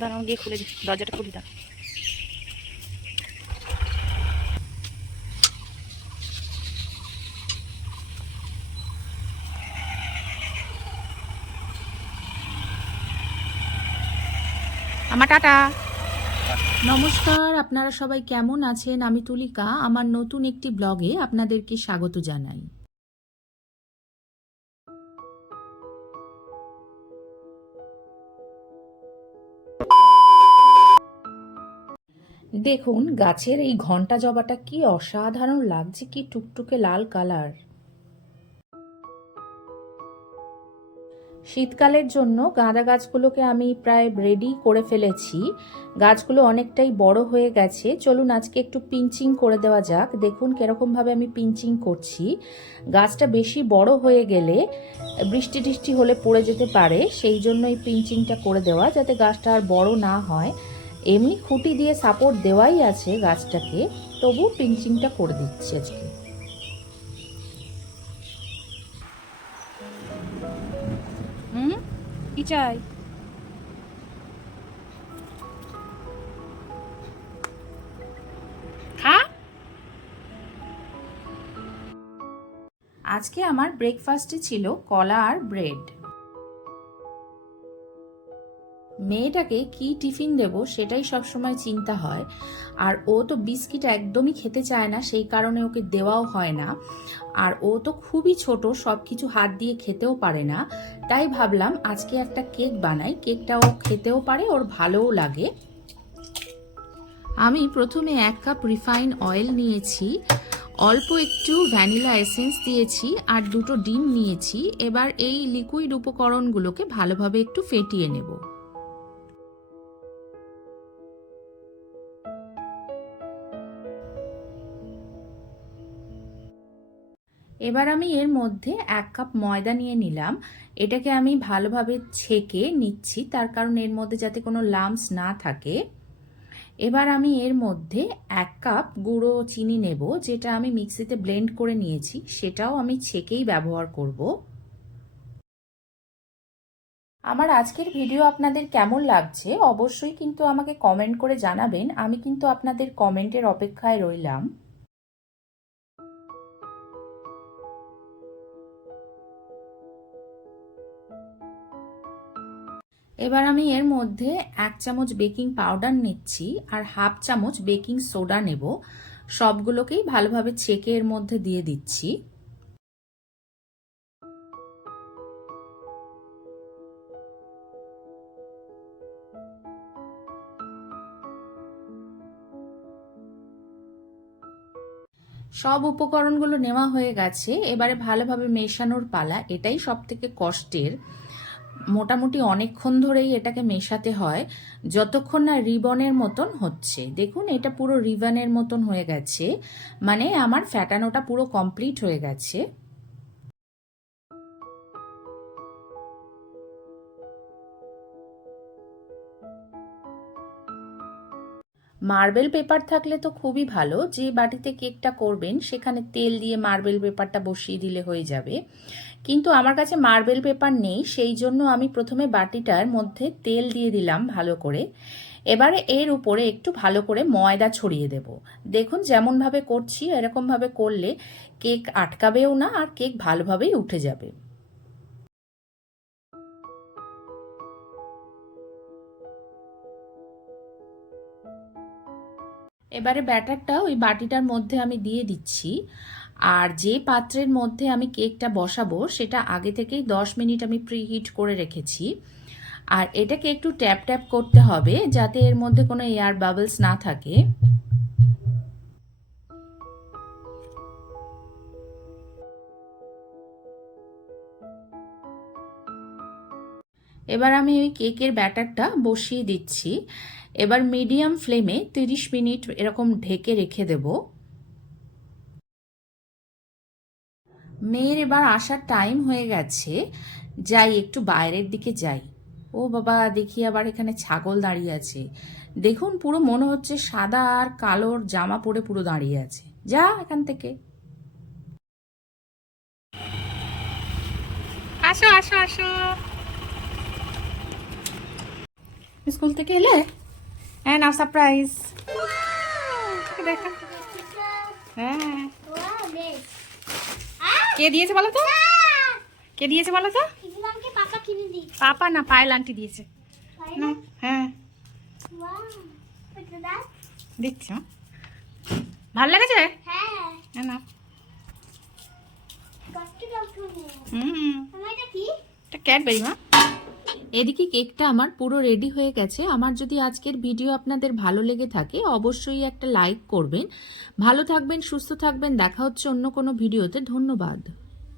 দাঁড়াও গিয়ে খুলে দিই, দরজাটা খুলে দাও। আমার টাটা। নমস্কার, আপনারা সবাই কেমন আছেন? আমি তুলিকা আমার নতুন একটি ব্লগে আপনাদেরকে স্বাগত জানাই। দেখুন গাছের এই ঘন্টা জবাটা কি অসাধারণ লাগছে, কি টুকটুকে লাল কালার। শীতকালের জন্য গাঁদা গাছগুলোকে আমি প্রায় রেডি করে ফেলেছি। গাছগুলো অনেকটাই বড় হয়ে গেছে, চলুন আজকে একটু পিঞ্চিং করে দেওয়া যাক। দেখুন কিরকমভাবে আমি পিঞ্চিং করছি। গাছটা বেশি বড় হয়ে গেলে বৃষ্টি টিষ্টি হলে পড়ে যেতে পারে, সেই জন্য এই পিঞ্চিংটা করে দেওয়া, যাতে গাছটা আর বড় না হয়। এমনি খুঁটি দিয়ে সাপোর্ট দেওয়াই আছে গাছটাকে, তবু পিঞ্চিংটা করে দিচ্ছি আজকে। কি চাই? খা। আজকে আমার ব্রেকফাস্টে ছিল কলা আর ব্রেড। মেয়েটাকে কি টিফিন দেব সেটাই সবসময় চিন্তা হয়, আর ও তো বিস্কিট একদমই খেতে চায় না, সেই কারণে ওকে দেওয়াও হয় না। আর ও তো খুবই ছোট, সব কিছু হাত দিয়ে খেতেও পারে না, তাই ভাবলাম আজকে একটা কেক বানাই, কেকটা ও খেতেও পারে, ওর ভালোও লাগে। আমি প্রথমে 1 কাপ রিফাইন অয়েল নিয়েছি, অল্প একটু ভ্যানিলা এসেন্স দিয়েছি আর 2টো ডিম নিয়েছি। এবার এই লিকুইড উপকরণগুলোকে ভালোভাবে একটু ফেটিয়ে নেব। এবার আমি এর মধ্যে 1 কাপ ময়দা নিয়ে নিলাম। এটাকে আমি ভালোভাবে ছেঁকে নিচ্ছি, তার কারণ এর মধ্যে যাতে কোনো লাম্পস না থাকে। এবার আমি এর মধ্যে 1 কাপ গুঁড়ো চিনি নেব, যেটা আমি মিক্সিতে ব্লেন্ড করে নিয়েছি, সেটাও আমি ছেঁকেই ব্যবহার করব। আমার আজকের ভিডিও আপনাদের কেমন লাগছে অবশ্যই কিন্তু আমাকে কমেন্ট করে জানাবেন, আমি কিন্তু আপনাদের কমেন্টের অপেক্ষায় রইলাম। এবার আমি এর মধ্যে 1 চামচ বেকিং পাউডার নিচ্ছি আর 1/2 চামচ বেকিং সোডা নেব। সবগুলোকেই ভালোভাবে ছেঁকে এর মধ্যে দিয়ে দিচ্ছি। সব উপকরণগুলো নেওয়া হয়ে গেছে, এবারে ভালোভাবে মেশানোর পালা। এটাই সব থেকে কষ্টের, মোটামুটি অনেকক্ষণ ধরেই এটাকে মেশাতে হয়, যতক্ষণ না রিবনের মতন হচ্ছে। দেখুন এটা পুরো রিবনের মতন হয়ে গেছে, মানে আমার ফ্যাটানোটা পুরো কমপ্লিট হয়ে গেছে। মার্বেল পেপার থাকলে তো খুবই ভালো, যে বাটিতে কেকটা করবেন সেখানে তেল দিয়ে মার্বেল পেপারটা বসিয়ে দিলে হয়ে যাবে। কিন্তু আমার কাছে মার্বেল পেপার নেই, সেই জন্য আমি প্রথমে বাটিটার মধ্যে তেল দিয়ে দিলাম ভালো করে। এবারে এর উপরে একটু ভালো করে ময়দা ছড়িয়ে দেব। দেখুন যেমনভাবে করছি এরকমভাবে করলে কেক আটকাবেও না আর কেক ভালোভাবেই উঠে যাবে। এবারে ব্যাটারটা ওই বাটিটার মধ্যে আমি দিয়ে দিচ্ছি, আর যে পাত্রের মধ্যে আমি কেকটা বসাবো সেটা আগে থেকেই 10 মিনিট আমি প্রিহিট করে রেখেছি। আর এটাকে একটু ট্যাপ ট্যাপ করতে হবে যাতে এর মধ্যে কোনো এয়ার বাবলস না থাকে। এবার আমি ওই কেকের ব্যাটারটা বসিয়ে দিচ্ছি। এবার মিডিয়াম ফ্লেমে 30 মিনিট এরকম ঢেকে রেখে দেব। মেয়ের এবার আসার টাইম হয়ে গেছে, যাই একটু বাইরের দিকে যাই। ও বাবা, দেখি আবার এখানে ছাগল দাঁড়িয়ে আছে। দেখুন পুরো মনে হচ্ছে সাদা আর কালোর জামা পরে পুরো দাঁড়িয়ে আছে। যা এখান থেকে। আসো আসো আসো। স্কুল থেকে এলে? হ্যাঁ নাও সারপ্রাইজ। দেখা। হ্যাঁ কে দিয়েছে বলো তো? কে দিয়েছে বলো তো? পাপা না, পায়েল আন্টি দিয়েছে। নাও, হ্যাঁ দিচ্ছ। ভালো লেগেছে? হ্যাঁ না। এটা ক্যাডবেরি মা। এদিকে কেকটা আমার পুরো রেডি হয়ে গেছে। আমার যদি আজকের ভিডিও আপনাদের ভালো লেগে থাকে অবশ্যই একটা লাইক করবেন। ভালো থাকবেন, সুস্থ থাকবেন। দেখা হচ্ছে অন্য কোনো ভিডিওতে। ধন্যবাদ।